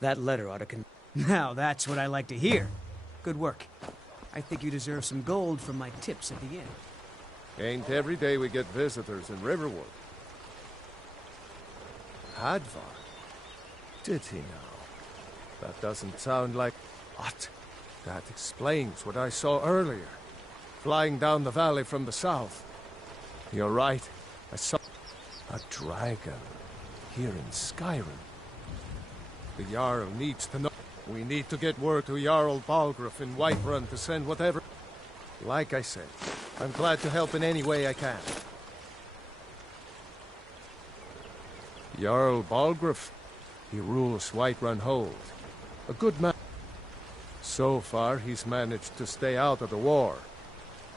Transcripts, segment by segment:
That letter ought to Now that's what I like to hear. Good work. I think you deserve some gold from my tips at the end. Ain't every day we get visitors in Riverwood. Hadvar? Did he now? That doesn't sound like... What? That explains what I saw earlier. Flying down the valley from the south. You're right. I saw... a dragon. Here in Skyrim. The Jarl needs to know. We need to get word to Jarl Balgruuf in Whiterun to send whatever... Like I said, I'm glad to help in any way I can. Jarl Balgruuf. He rules Whiterun Hold. A good man. So far, he's managed to stay out of the war.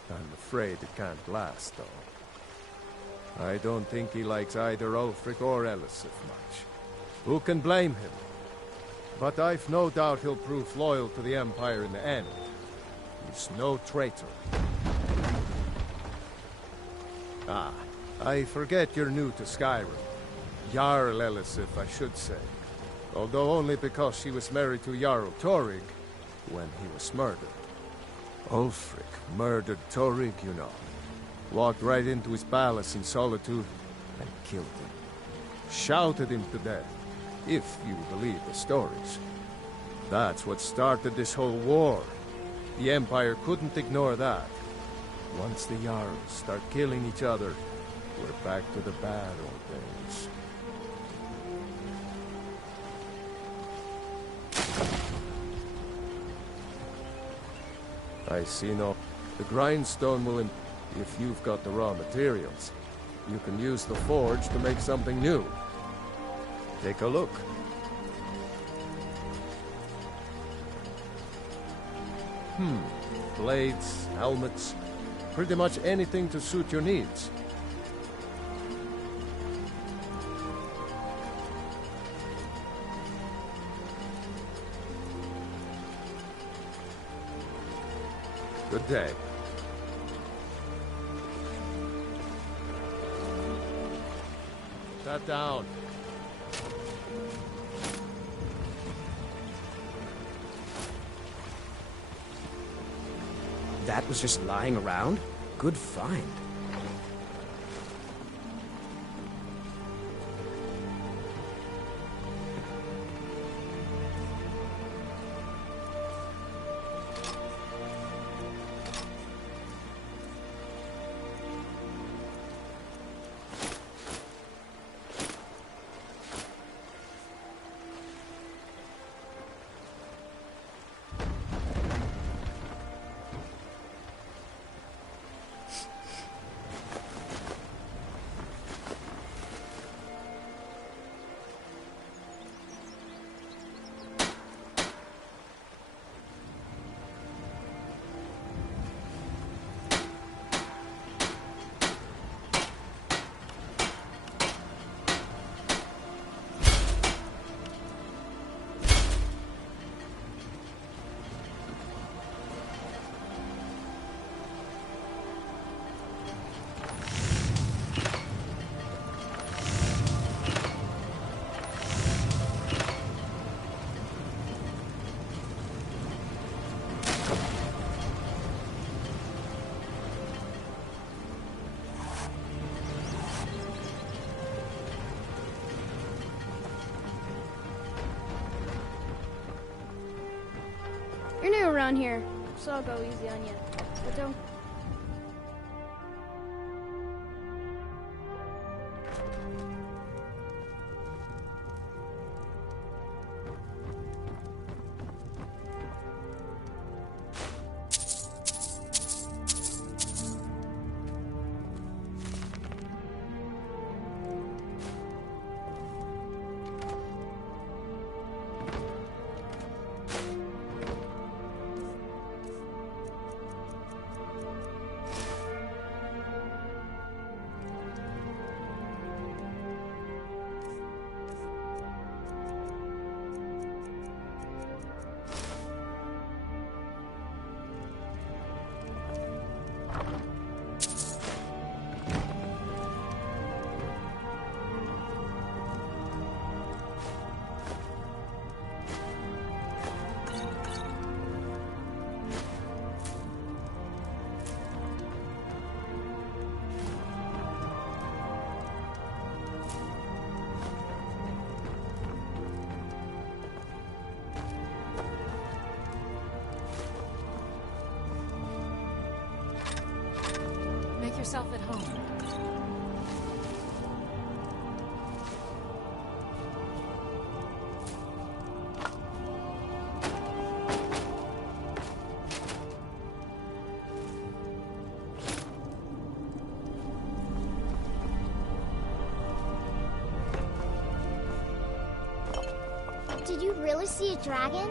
I'm afraid it can't last, though. I don't think he likes either Ulfric or Elisif much. Who can blame him? But I've no doubt he'll prove loyal to the Empire in the end. He's no traitor. Ah, I forget you're new to Skyrim. Jarl Elisif, I should say. Although only because she was married to Jarl Torygg when he was murdered. Ulfric murdered Torygg, you know. Walked right into his palace in Solitude and killed him. Shouted him to death, if you believe the stories. That's what started this whole war. The Empire couldn't ignore that. Once the Jarls start killing each other, we're back to the bad old days. I see no... The grindstone will... If you've got the raw materials, you can use the forge to make something new. Take a look. Blades, helmets, pretty much anything to suit your needs. Good day. Put that down. That was just lying around? Good find. You're new around here, so I'll go easy on you. But don't... yourself at home. Did you really see a dragon?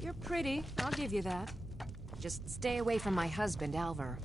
You're pretty, I'll give you that. Just stay away from my husband, Alvar.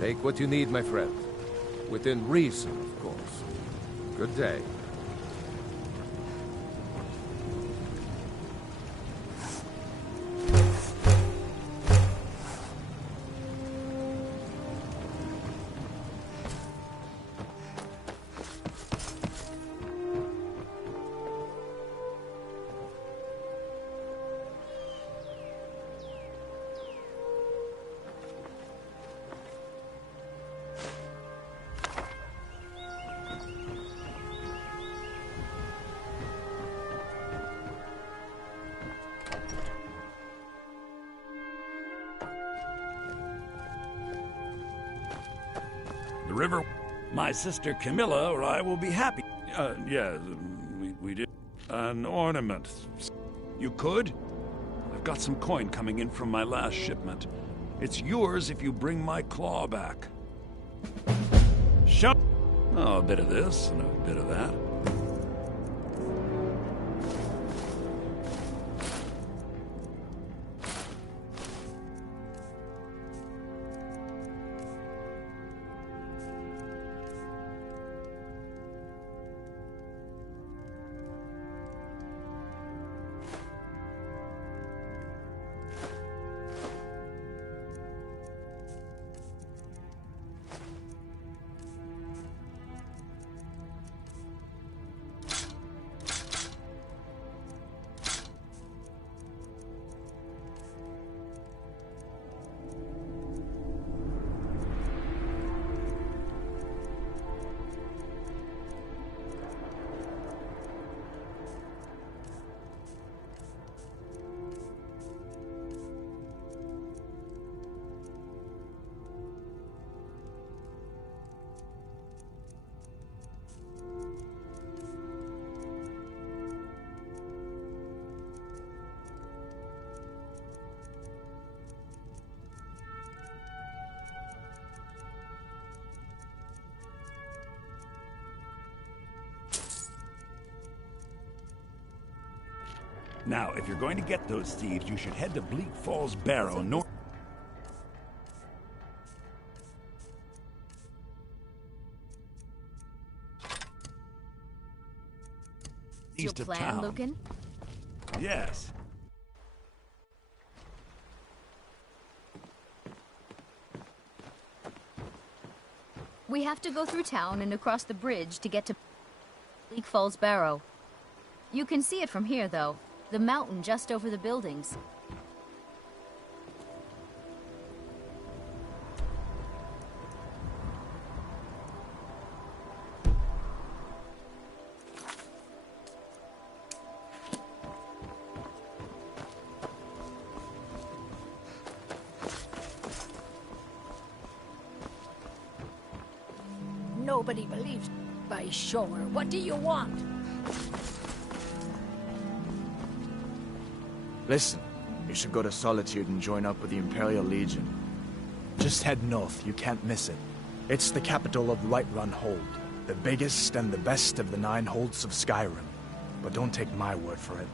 Take what you need, my friend. Within reason, of course. Good day. The river. My sister Camilla or I will be happy. Yeah, we did. An ornament. You could? I've got some coin coming in from my last shipment. It's yours if you bring my claw back. Shut. Oh, a bit of this and a bit of that. Now, if you're going to get those thieves, you should head to Bleak Falls Barrow north. East of town. Lucan? Yes. We have to go through town and across the bridge to get to Bleak Falls Barrow. You can see it from here, though. The mountain just over the buildings. Nobody believes, by shore. What do you want? Listen, you should go to Solitude and join up with the Imperial Legion. Just head north, you can't miss it. It's the capital of Whiterun Hold, the biggest and the best of the 9 holds of Skyrim. But don't take my word for it.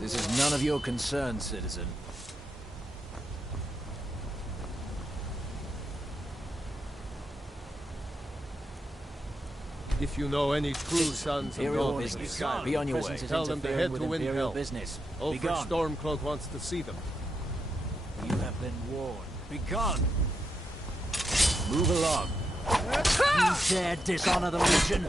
This is none of your concern, citizen. If you know any true sons and Imperial daughters of business. Skyrim, Be on your way. tell them to head to Imperial Windhelm. business. Be Ulfric gone. Stormcloak wants to see them. You have been warned. Be gone. Move along. You dare dishonor the Legion?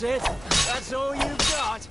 That's it? That's all you've got?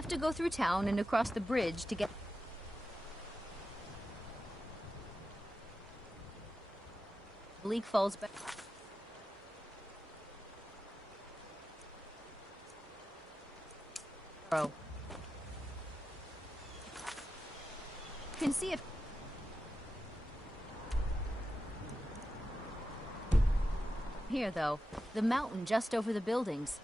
Have to go through town and across the bridge to get... Bleak Falls Barrow. Can see it. Here, though, the mountain just over the buildings.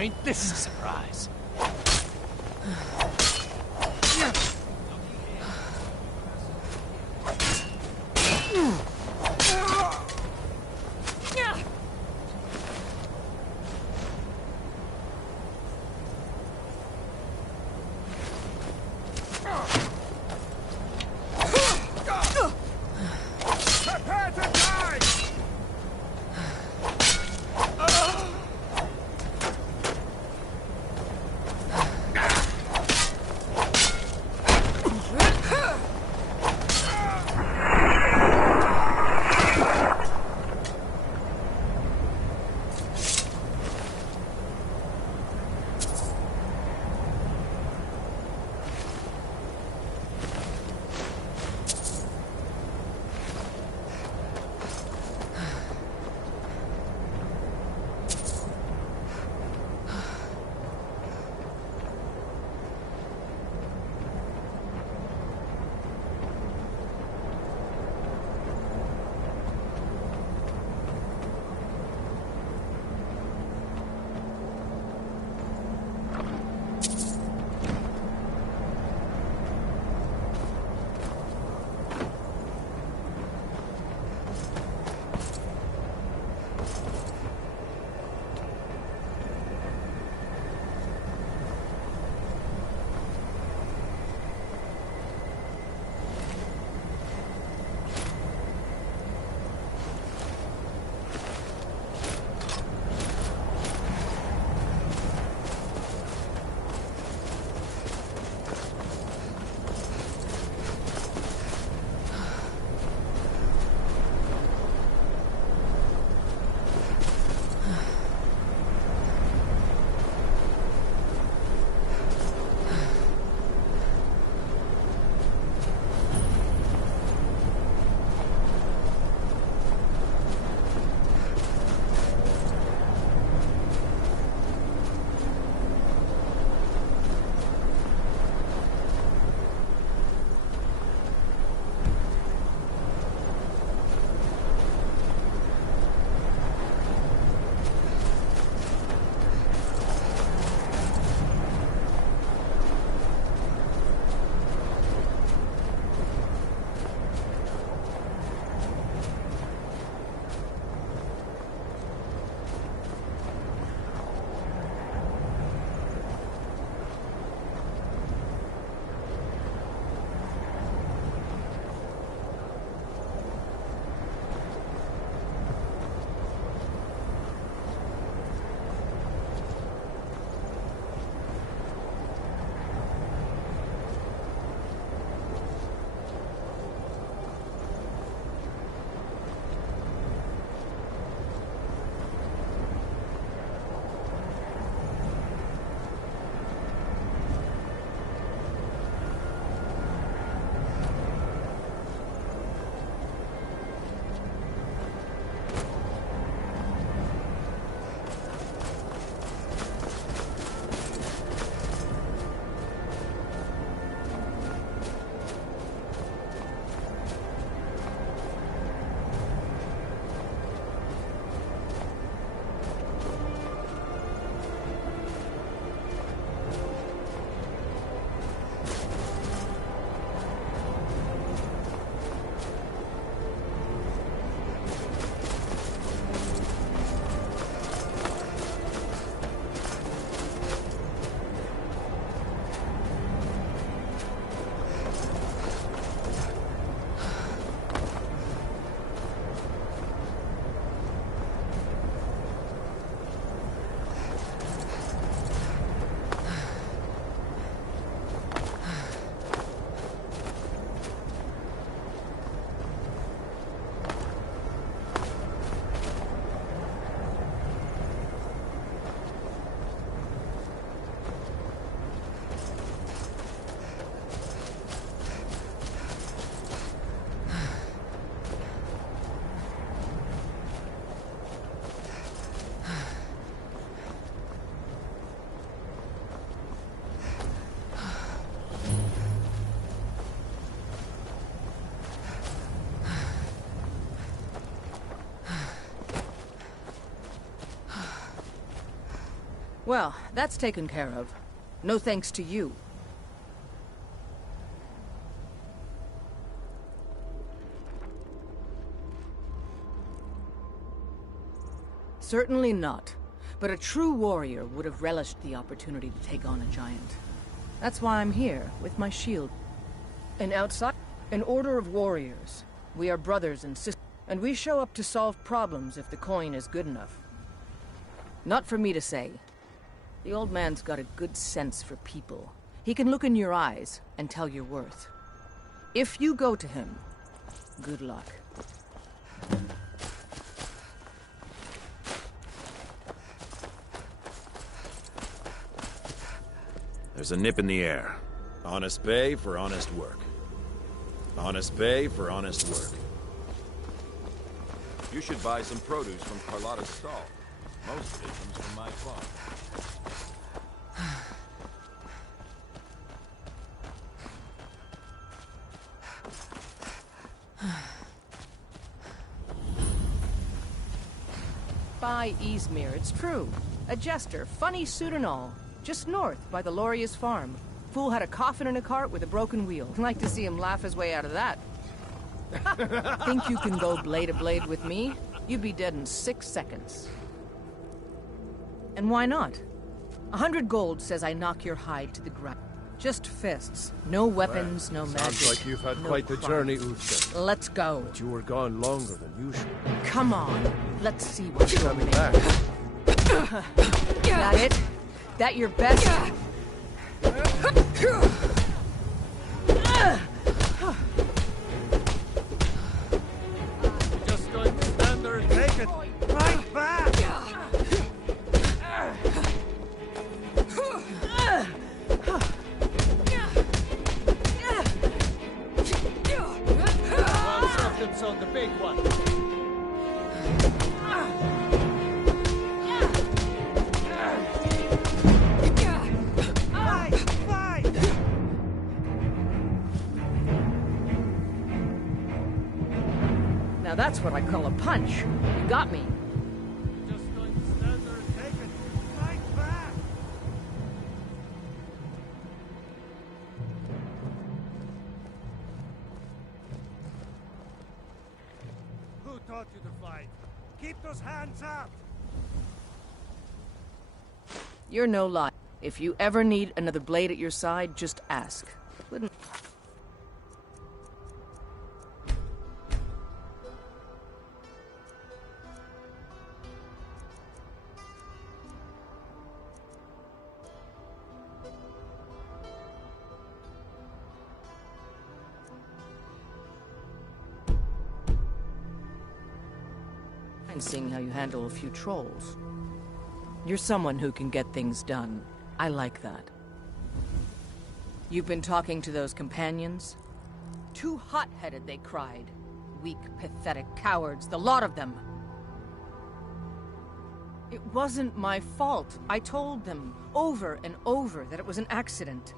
Ain't this a surprise? Well, that's taken care of. No thanks to you. Certainly not. But a true warrior would have relished the opportunity to take on a giant. That's why I'm here, with my shield. And outside, an order of warriors. We are brothers and sisters, and we show up to solve problems if the coin is good enough. Not for me to say. The old man's got a good sense for people. He can look in your eyes and tell your worth. If you go to him, good luck. There's a nip in the air. Honest pay for honest work. Honest pay for honest work. You should buy some produce from Carlotta's stall. Most of it comes from my farm. By Izmir, it's true. A jester, funny suit and all. Just north, by the Loria's farm. Fool had a coffin in a cart with a broken wheel. Like to see him laugh his way out of that. Think you can go blade to blade with me? You'd be dead in 6 seconds. And why not? 100 gold says I knock your hide to the ground. Just fists. No weapons, no magic. Sounds like you've had no quite the crimes. journey, Uthgar. Let's go. But you were gone longer than usual. Come on. Let's see what you're Coming made back. of. That it? That your best? Just going to stand there and take it. Right back! One seconds on the big one. Now that's what I call a punch. You got me. Just going to stand there and take it. Right back! Who taught you to fight? Keep those hands up! You're no lie. If you ever need another blade at your side, just ask. Wouldn't... And seeing how you handle a few trolls. You're someone who can get things done. I like that. You've been talking to those companions? Too hot-headed, they cried. Weak, pathetic cowards, the lot of them. It wasn't my fault. I told them over and over that it was an accident.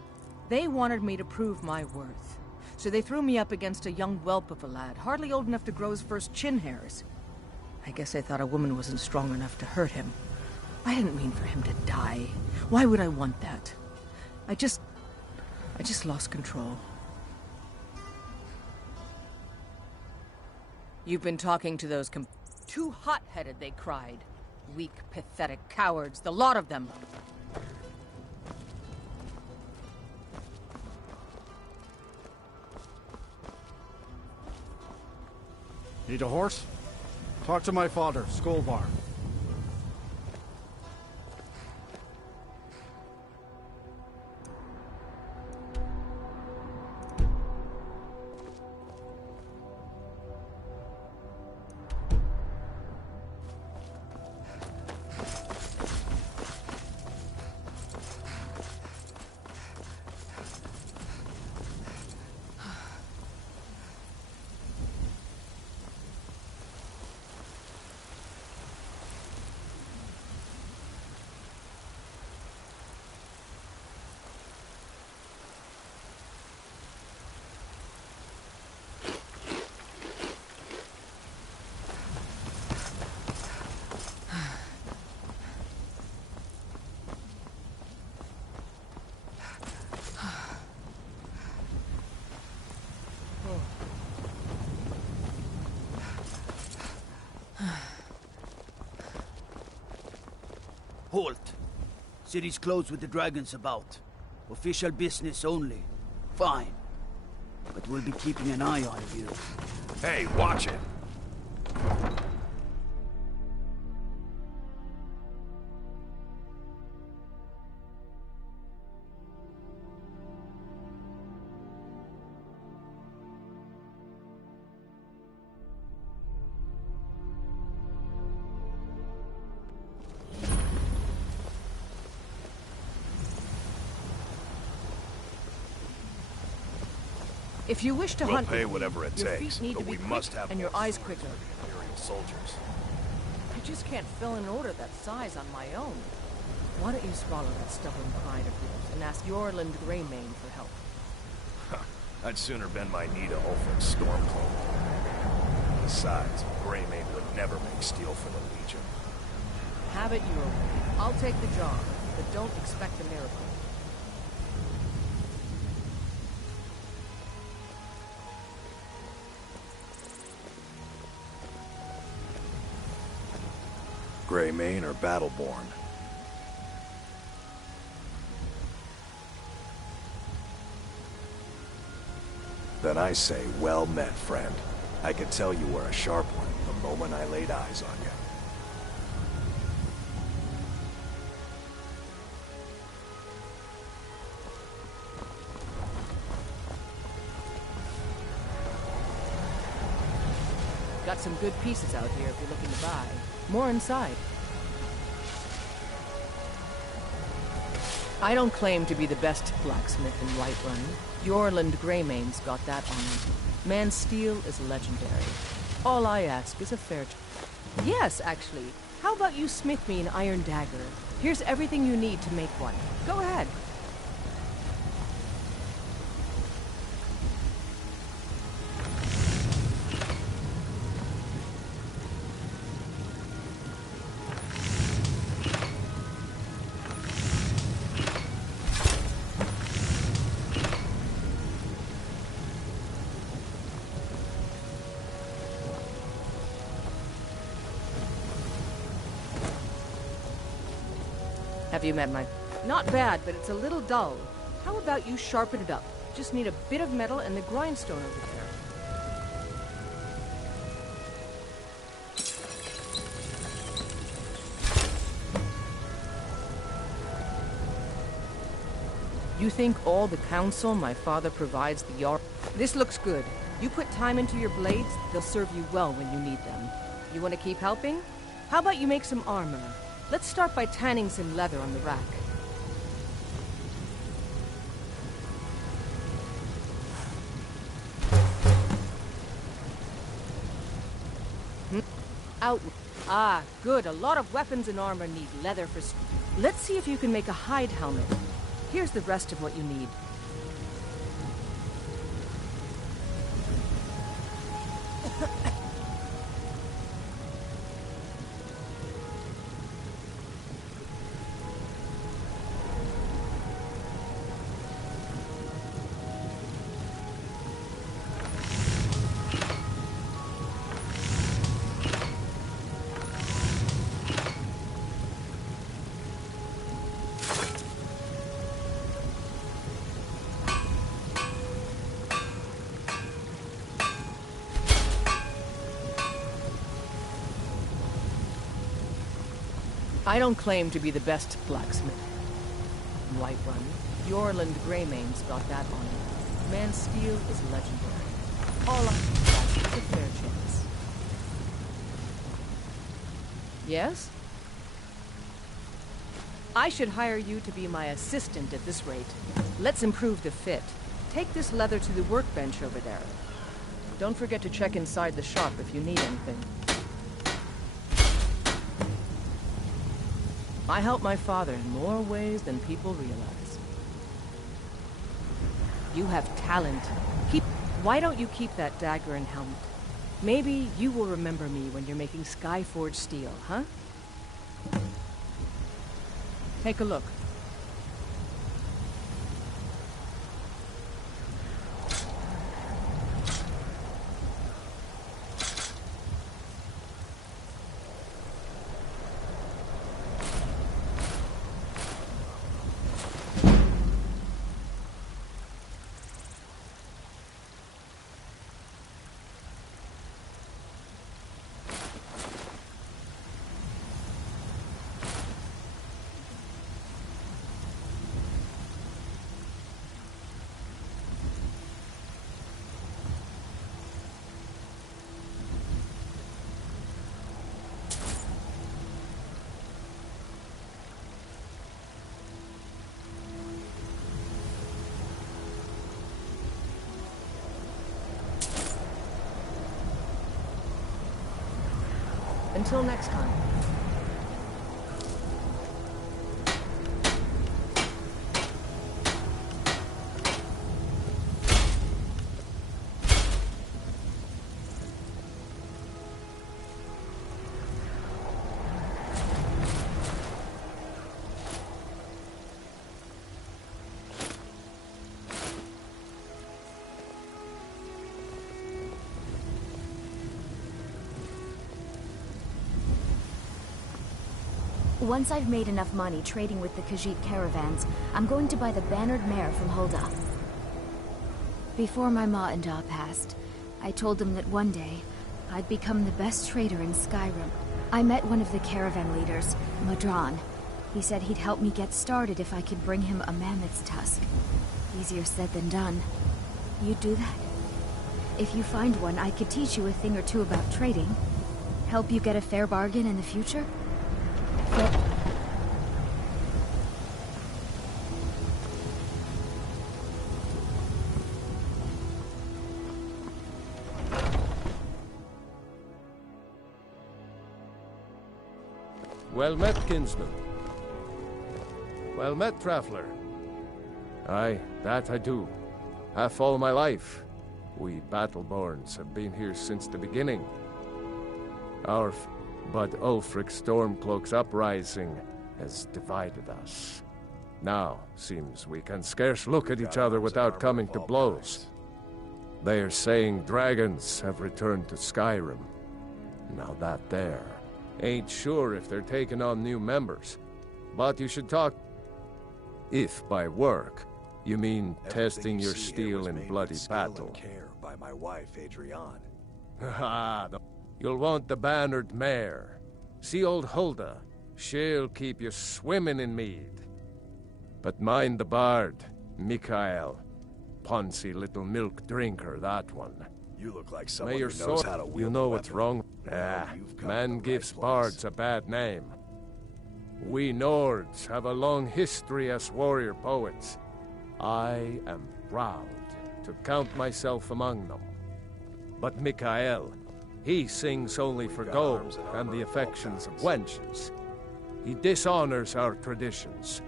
They wanted me to prove my worth. So they threw me up against a young whelp of a lad, hardly old enough to grow his first chin hairs. I guess I thought a woman wasn't strong enough to hurt him. I didn't mean for him to die. Why would I want that? I just lost control. You've been talking to those too hot-headed, they cried. Weak, pathetic cowards, the lot of them. Need a horse? Talk to my father, Skolvar. Halt. City's closed with the dragons about. Official business only. Fine. But we'll be keeping an eye on you. Hey, watch it! If you wish to We'll hunt, pay whatever it your takes, feet need but to be we quick must have and your more eyes food quicker. for the Imperial soldiers. I just can't fill an order that size on my own. Why don't you swallow that stubborn pride of yours and ask Yorland Greymane for help? I'd sooner bend my knee to Ulfric's Stormcloak. Besides, Greymane would never make steel for the Legion. Have it your way. I'll take the job, but don't expect a miracle. Greymane or Battleborn? Then I say, well met, friend. I could tell you were a sharp one the moment I laid eyes on you. Got some good pieces out here if you're looking to buy. More inside. I don't claim to be the best blacksmith in Whiterun. Yorland Greymane's got that honor. Man's steel is legendary. All I ask is a fair... Yes, actually. How about you smith me an iron dagger? Here's everything you need to make one. Go ahead. Have you met my... Not bad, but it's a little dull. How about you sharpen it up? Just need a bit of metal and the grindstone over there. You think all the counsel my father provides the Jarl... This looks good. You put time into your blades, they'll serve you well when you need them. You want to keep helping? How about you make some armor? Let's start by tanning some leather on the rack. Out. Ah, good. A lot of weapons and armor need leather for... Let's see if you can make a hide helmet. Here's the rest of what you need. I don't claim to be the best blacksmith in Whiterun. Yorland Greymane's got that honor. Man's steel is legendary. All I ask is a fair chance. Yes? I should hire you to be my assistant at this rate. Let's improve the fit. Take this leather to the workbench over there. Don't forget to check inside the shop if you need anything. I help my father in more ways than people realize. You have talent. Why don't you keep that dagger and helmet? Maybe you will remember me when you're making Skyforged steel, huh? Take a look. Until next time. Once I've made enough money trading with the Khajiit caravans, I'm going to buy the bannered mare from Hulda. Before my ma and Da passed, I told them that one day, I'd become the best trader in Skyrim. I met one of the caravan leaders, Madran. He said he'd help me get started if I could bring him a mammoth's tusk. Easier said than done. You'd do that? If you find one, I could teach you a thing or two about trading. Help you get a fair bargain in the future? Well met, kinsman. Well met, traveler. Aye, that I do. Half all my life. We Battleborns have been here since the beginning. But Ulfric's Stormcloak's uprising has divided us. Now, seems we can scarce look at each other without coming to blows. They are saying dragons have returned to Skyrim. Now that there. Ain't sure if they're taking on new members. But you should talk... If by work, you mean testing your steel in bloody battle. Care by my wife, Adrienne. Haha, you'll want the bannered mare. See old Hulda. She'll keep you swimming in mead. But mind the bard, Mikael. Poncy little milk drinker, that one. You look like someone who knows how to wield You know what's wrong? Man gives right bards a bad name. We Nords have a long history as warrior poets. I am proud to count myself among them. But Mikael, he sings only for gold and the affections of wenches. He dishonors our traditions.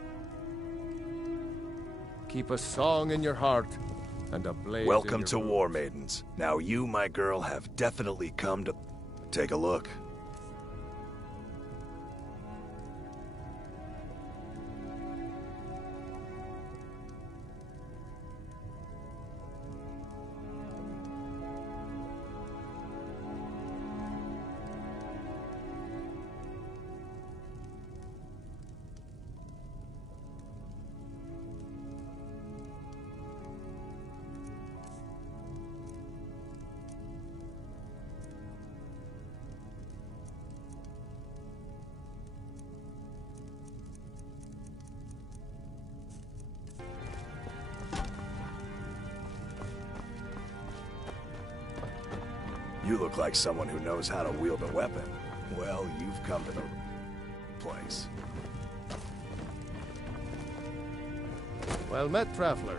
Keep a song in your heart and a blade Welcome in your to boot. War Maidens. Now you, my girl, have definitely come to... Take a look. You look like someone who knows how to wield a weapon. Well, you've come to the place. Well met, traveler.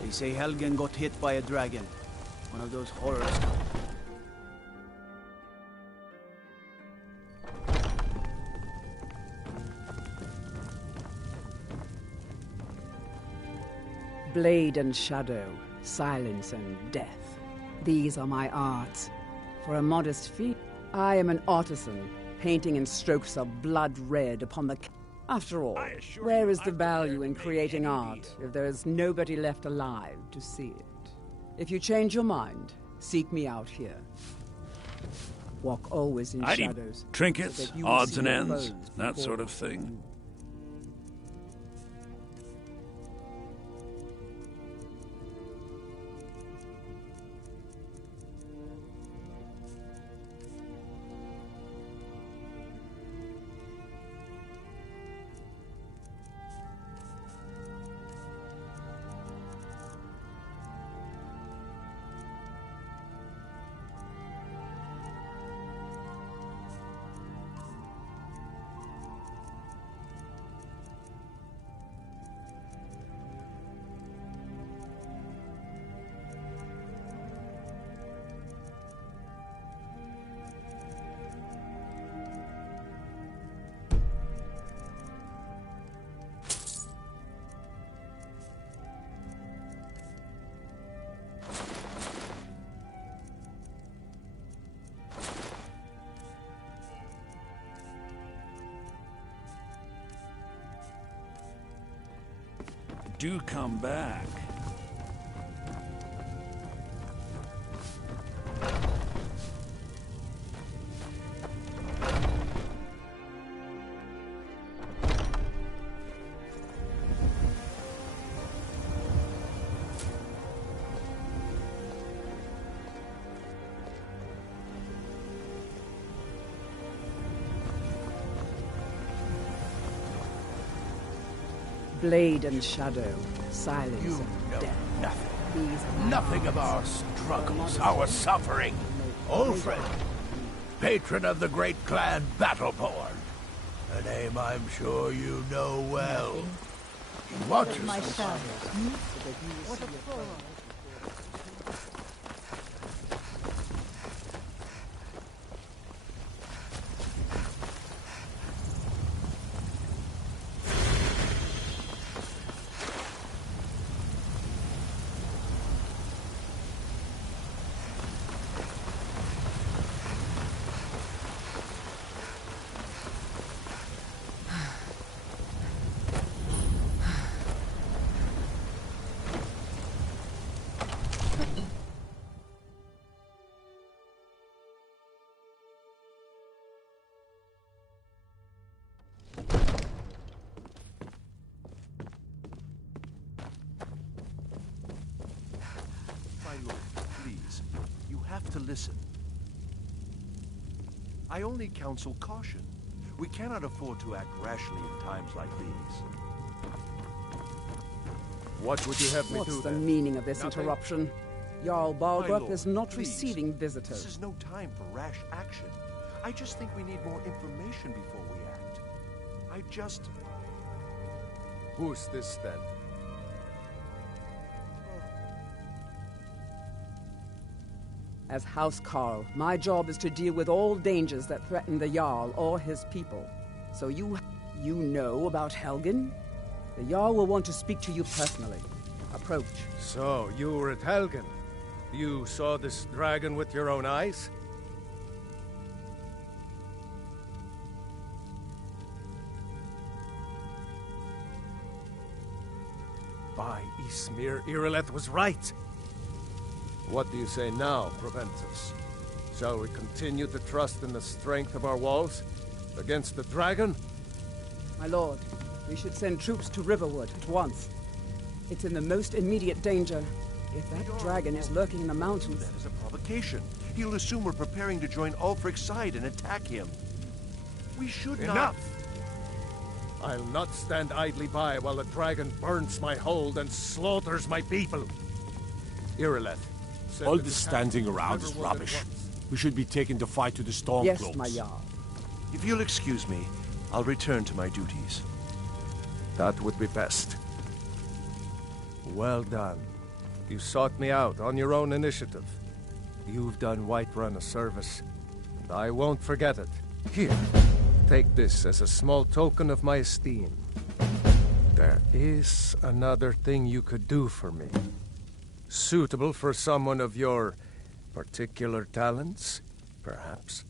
They say Helgen got hit by a dragon. One of those horrors. Blade and shadow, silence and death. These are my arts. For a modest fee, I am an artisan, painting in strokes of blood red upon the... After all, where is the value in creating art if there is nobody left alive to see it? If you change your mind, seek me out here. Walk always in I need shadows. trinkets, so that you will odds see and your ends, foes that before sort of them. thing. do come back. Blade and shadow, silence You and know death. nothing. These are my Nothing of our arts. struggles, our suffering. Ulfred, patron of the great clan Battleborn. A name I'm sure you know well. He watches us. What a My lord, please. You have to listen. I only counsel caution. We cannot afford to act rashly in times like these. What would you have me do What's the then? meaning of this Nothing? interruption? Jarl My Balgruuf lord, is not please. receiving This visitors. is no time for rash action. I just think we need more information before we act. Who's this then? As House Carl, my job is to deal with all dangers that threaten the Jarl or his people. So you know about Helgen? The Jarl will want to speak to you personally. Approach. So, you were at Helgen. You saw this dragon with your own eyes? By Ysmir, Irileth was right. What do you say now, Proventus? Shall we continue to trust in the strength of our walls? Against the dragon? My lord, we should send troops to Riverwood at once. It's in the most immediate danger. If that dragon is lurking in the mountains... That is a provocation. He'll assume we're preparing to join Ulfric's side and attack him. We should not... Enough! I'll not stand idly by while the dragon burns my hold and slaughters my people. Irileth, send All the this detachment standing to around is Riverwood at rubbish. once. We should be taken to fight to the Stormcloaks. Yes, my Jarl. If you'll excuse me, I'll return to my duties. That would be best. Well done. You sought me out on your own initiative. You've done Whiterun a service, and I won't forget it. Here, take this as a small token of my esteem. There is another thing you could do for me. Suitable for someone of your particular talents, perhaps.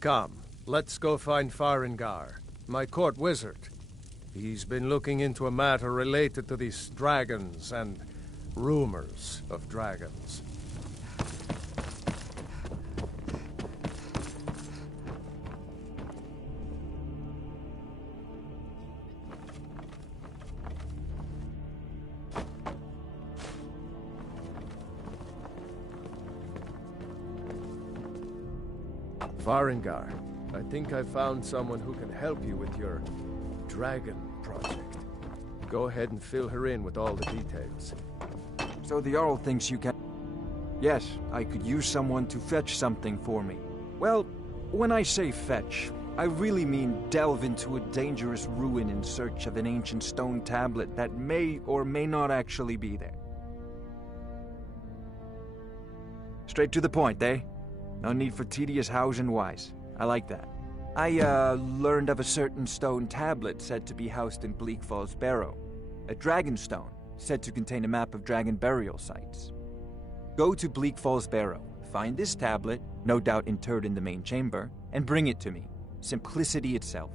Come, let's go find Farengar, my court wizard. He's been looking into a matter related to these dragons and rumors of dragons. Farengar, I think I found someone who can help you with your dragon project. Go ahead and fill her in with all the details. So the Jarl thinks you can... Yes, I could use someone to fetch something for me. Well, when I say fetch, I really mean delve into a dangerous ruin in search of an ancient stone tablet that may or may not actually be there. Straight to the point, eh? No need for tedious hows and whys. I like that. I, learned of a certain stone tablet said to be housed in Bleak Falls Barrow. A dragon stone, said to contain a map of dragon burial sites. Go to Bleak Falls Barrow, find this tablet, no doubt interred in the main chamber, and bring it to me. Simplicity itself.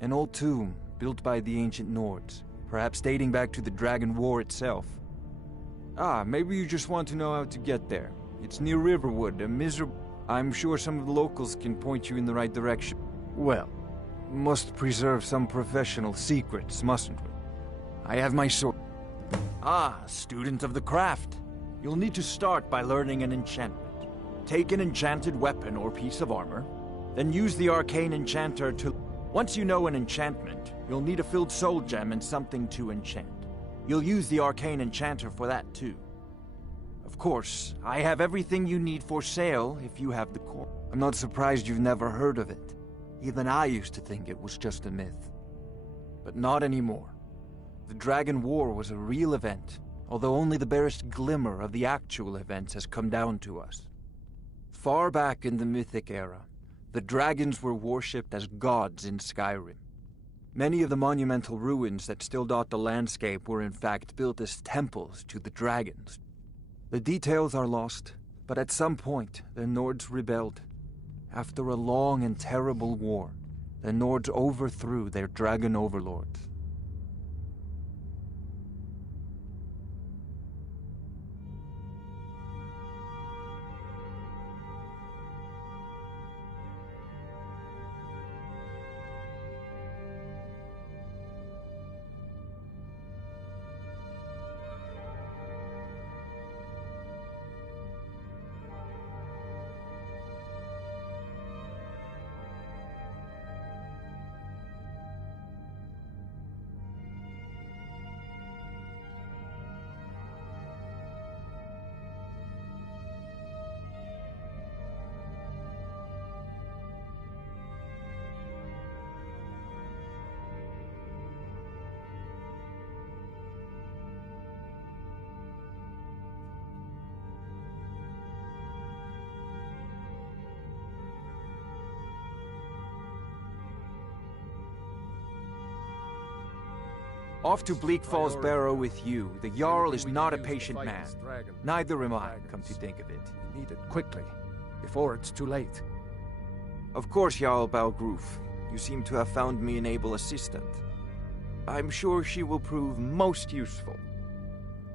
An old tomb, built by the ancient Nords, perhaps dating back to the Dragon War itself. Ah, maybe you just want to know how to get there. It's near Riverwood, a miserable... I'm sure some of the locals can point you in the right direction. Well, must preserve some professional secrets, mustn't we? I have my sword. Ah, student of the craft. You'll need to start by learning an enchantment. Take an enchanted weapon or piece of armor, then use the arcane enchanter to... Once you know an enchantment, you'll need a filled soul gem and something to enchant. You'll use the arcane enchanter for that too. Of course, I have everything you need for sale if you have the core. I'm not surprised you've never heard of it. Even I used to think it was just a myth. But not anymore. The Dragon War was a real event, although only the barest glimmer of the actual events has come down to us. Far back in the Mythic era, the dragons were worshipped as gods in Skyrim. Many of the monumental ruins that still dot the landscape were in fact built as temples to the dragons. The details are lost, but at some point the Nords rebelled. After a long and terrible war, the Nords overthrew their dragon overlords. Off to Bleak Falls Barrow with you. The Jarl is not a patient man. Neither am I, come to think of it. We need it quickly, before it's too late. Of course, Jarl Balgroof. You seem to have found me an able assistant. I'm sure she will prove most useful.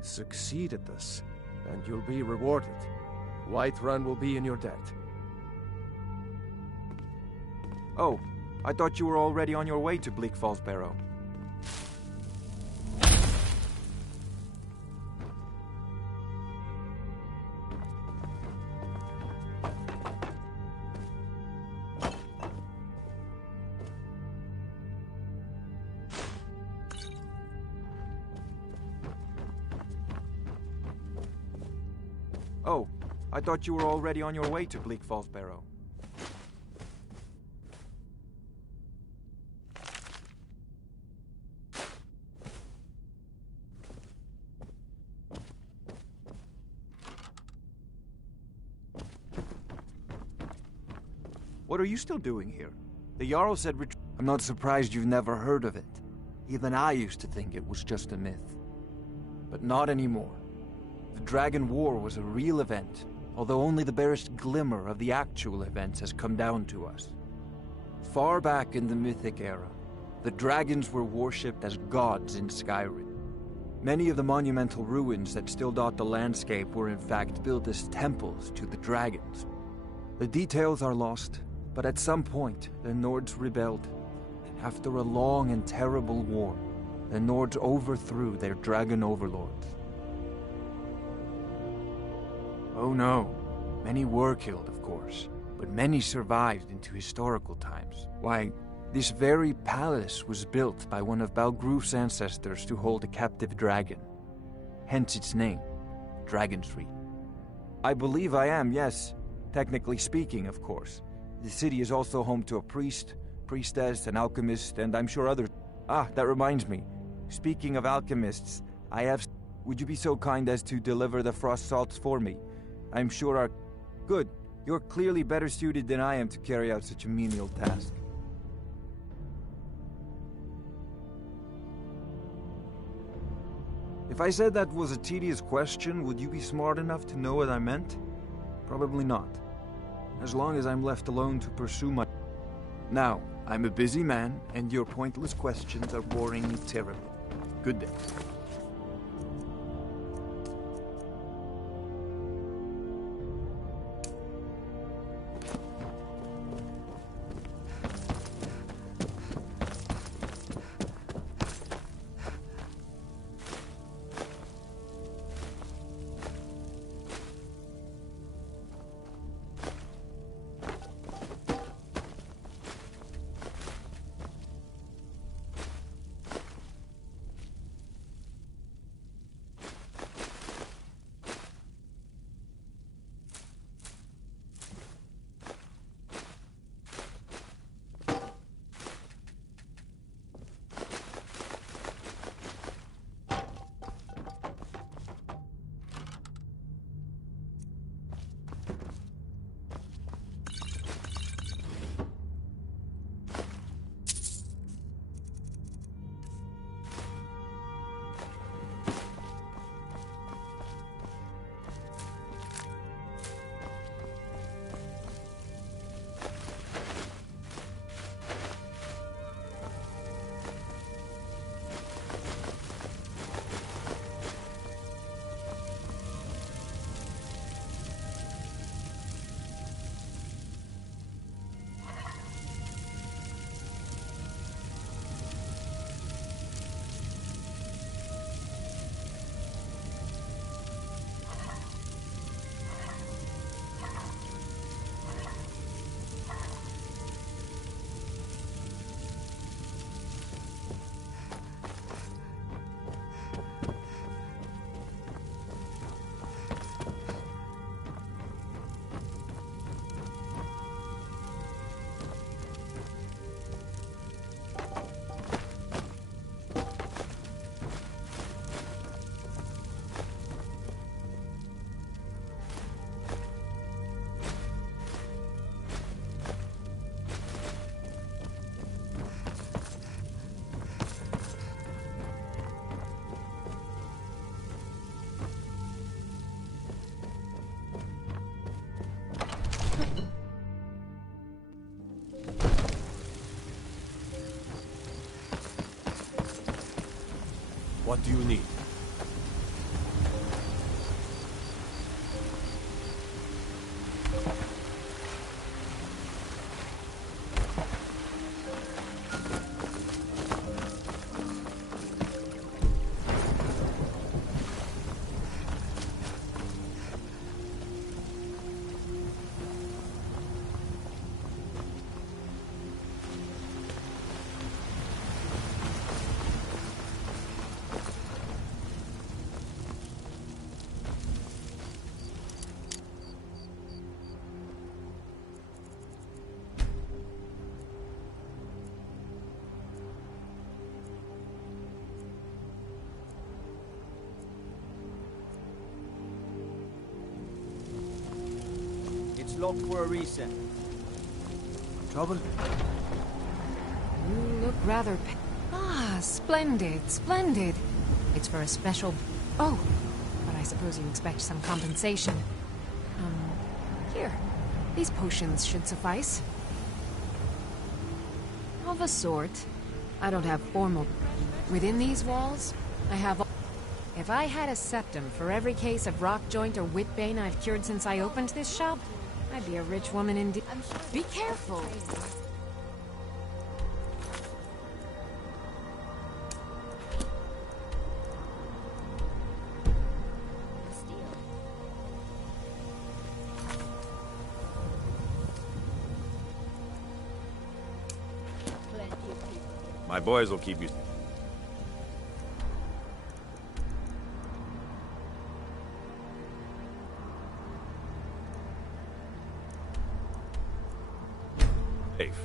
Succeed at this, and you'll be rewarded. Whiterun will be in your debt. Oh, I thought you were already on your way to Bleak Falls Barrow. Oh, I thought you were already on your way to Bleak Falls Barrow. What are you still doing here? The Jarl said I'm not surprised you've never heard of it. Even I used to think it was just a myth. But not anymore. The Dragon War was a real event, although only the barest glimmer of the actual events has come down to us. Far back in the Mythic era, the dragons were worshipped as gods in Skyrim. Many of the monumental ruins that still dot the landscape were in fact built as temples to the dragons. The details are lost, but at some point the Nords rebelled. After a long and terrible war, the Nords overthrew their dragon overlords. Oh no, many were killed, of course, but many survived into historical times. Why, this very palace was built by one of Balgroof's ancestors to hold a captive dragon. Hence its name, Dragonsreed. I believe I am, yes. Technically speaking, of course. The city is also home to a priest, priestess, an alchemist, and I'm sure others. Ah, that reminds me. Speaking of alchemists, I have... Would you be so kind as to deliver the frost salts for me? I'm sure our... Good. You're clearly better suited than I am to carry out such a menial task. If I said that was a tedious question, would you be smart enough to know what I meant? Probably not. As long as I'm left alone to pursue my... Now, I'm a busy man, and your pointless questions are boring me terribly. Good day. What do you need? It's locked for a reason. Trouble? You look rather splendid, splendid. It's for a special... Oh, but I suppose you expect some compensation. Here. These potions should suffice. Of a sort. I don't have formal... Within these walls, I have... If I had a septum for every case of rock joint or whitbane I've cured since I opened this shop, I'd be a rich woman indeed. Be careful! My boys will keep you... safe.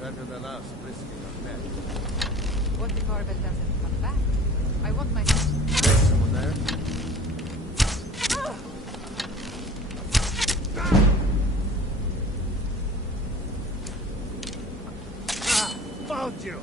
Better than us risking our neck. What if Arbel doesn't come back? I want my... Someone there? Found you!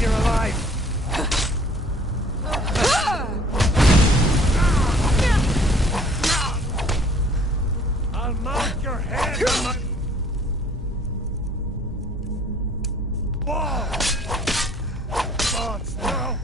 You're alive! I'll mount your head on my... ball! Thoughts now!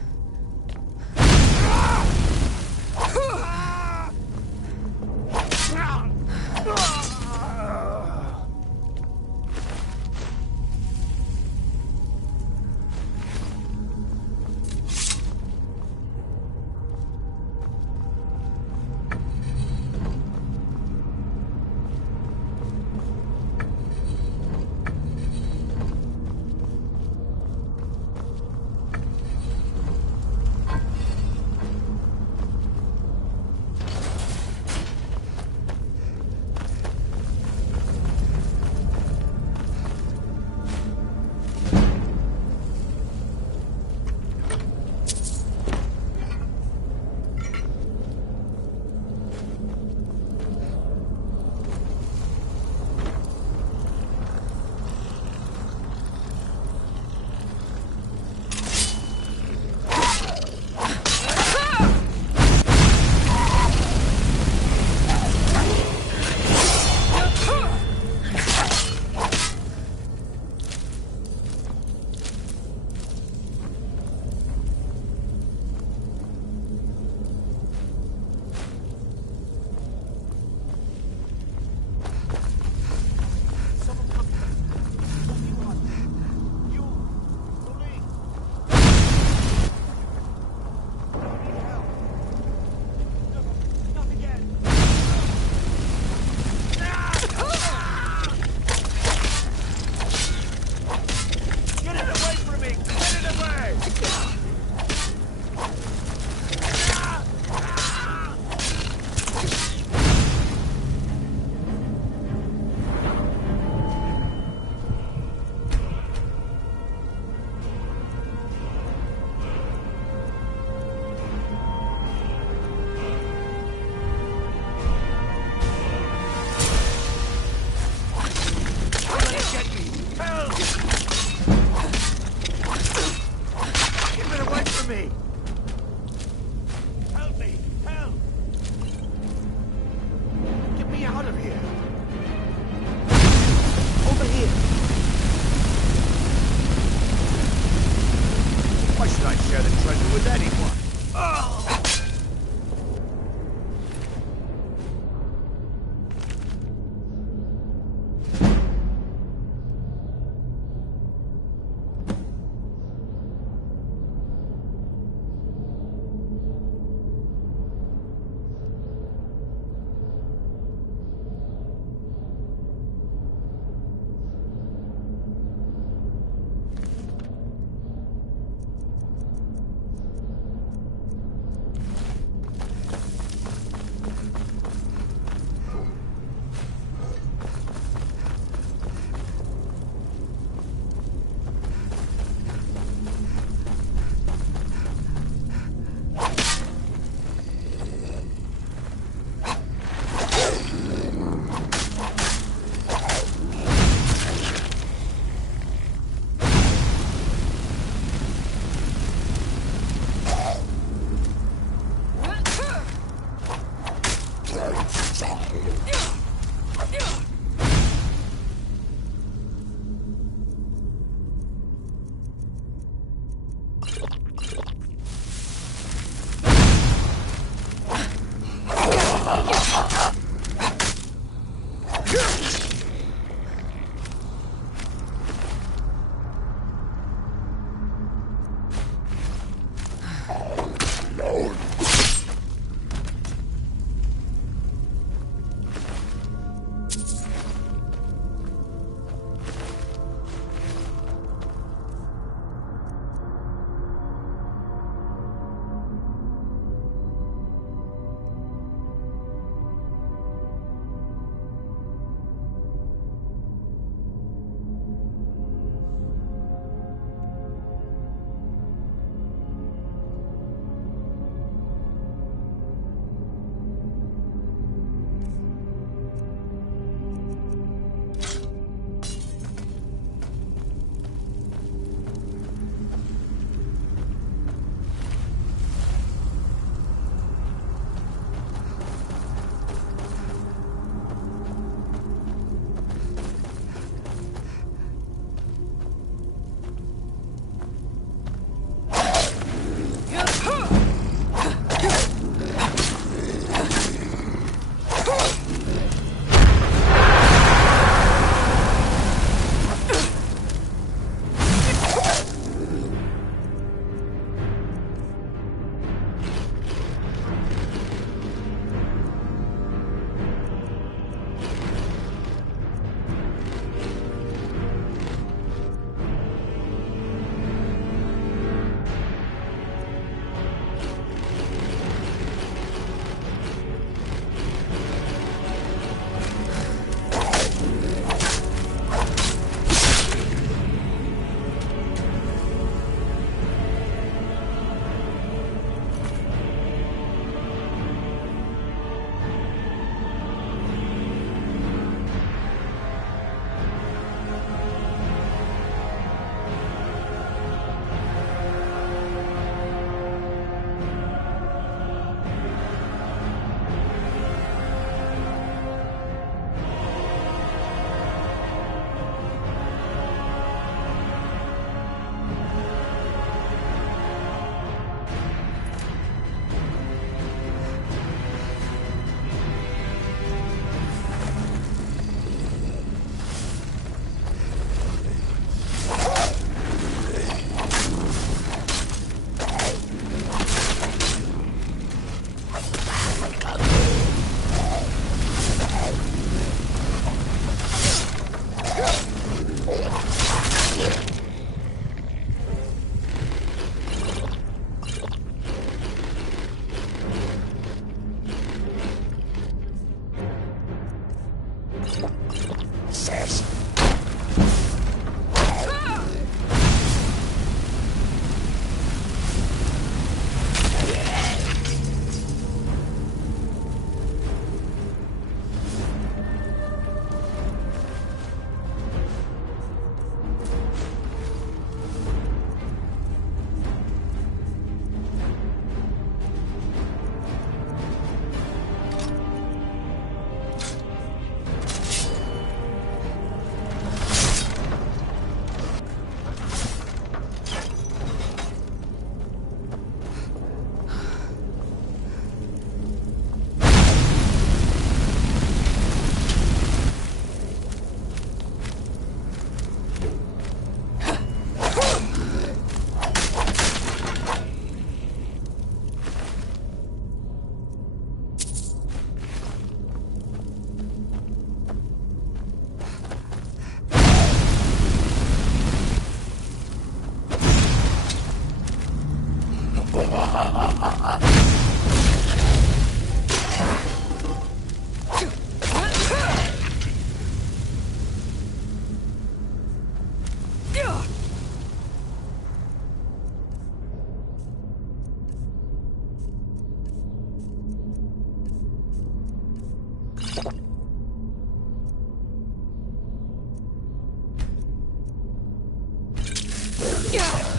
Yeah.